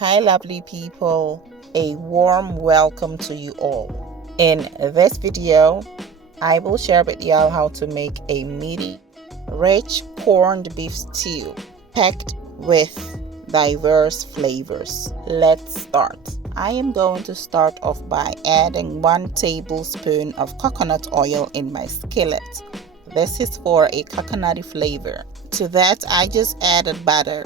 Hi lovely people, a warm welcome to you all. In this video, I will share with y'all how to make a meaty, rich corned beef stew packed with diverse flavors. Let's start. I am going to start off by adding 1 tablespoon of coconut oil in my skillet. This is for a coconutty flavor. To that, I just added butter.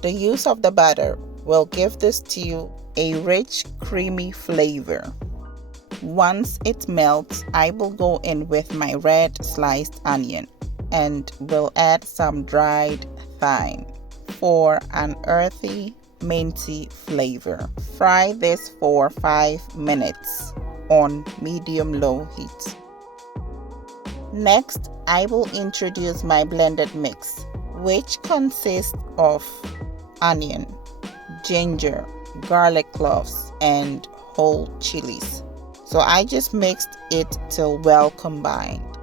The use of the butter will give the stew a rich, creamy flavor. Once it melts, I will go in with my red sliced onion and will add some dried thyme for an earthy, minty flavor. Fry this for 5 minutes on medium-low heat. Next, I will introduce my blended mix, which consists of onion, ginger, garlic cloves, and whole chilies. So I just mixed it till well combined.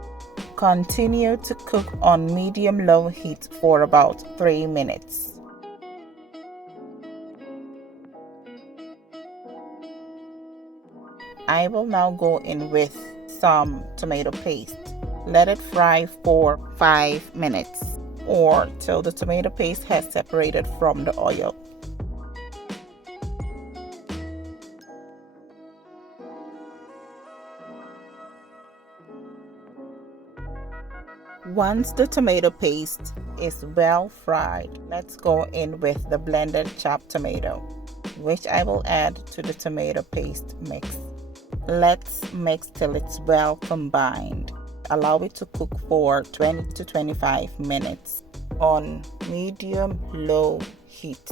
Continue to cook on medium-low heat for about 3 minutes. I will now go in with some tomato paste. Let it fry for 5 minutes or till the tomato paste has separated from the oil. Once the tomato paste is well fried, let's go in with the blended chopped tomato, which I will add to the tomato paste mix. Let's mix till it's well combined. Allow it to cook for 20 to 25 minutes on medium-low heat.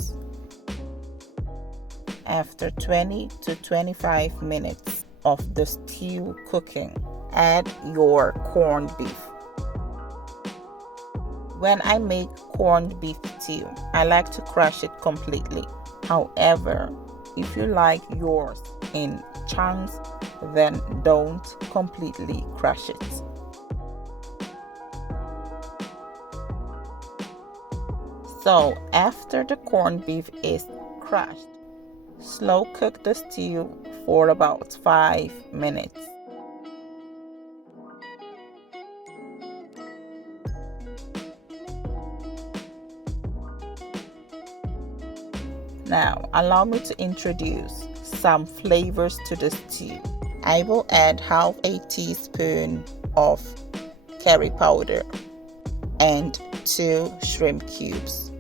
After 20 to 25 minutes of the stew cooking, add your corned beef. When I make corned beef stew, I like to crush it completely. However, if you like yours in chunks, then don't completely crush it. So after the corned beef is crushed, slow cook the stew for about 5 minutes. Now, allow me to introduce some flavors to the stew. I will add half a teaspoon of curry powder and 2 shrimp cubes.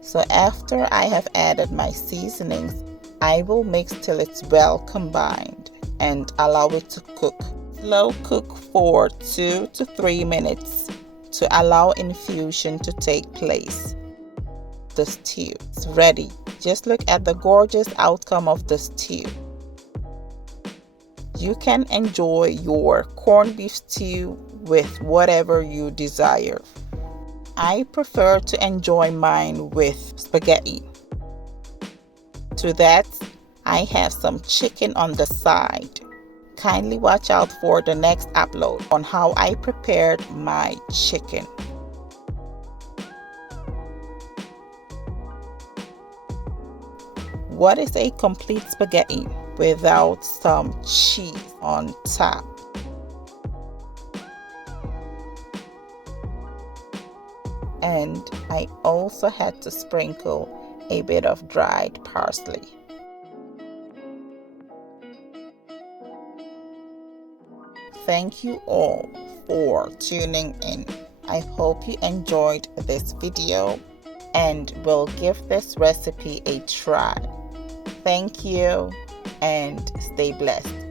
So after I have added my seasonings, I will mix till it's well combined and allow it to cook. Slow cook for 2 to 3 minutes to allow infusion to take place. The stew is ready. Just look at the gorgeous outcome of the stew. You can enjoy your corned beef stew with whatever you desire. I prefer to enjoy mine with spaghetti. To that, I have some chicken on the side. Kindly watch out for the next upload on how I prepared my chicken. What is a complete spaghetti without some cheese on top? And I also had to sprinkle a bit of dried parsley. Thank you all for tuning in. I hope you enjoyed this video and will give this recipe a try. Thank you and stay blessed.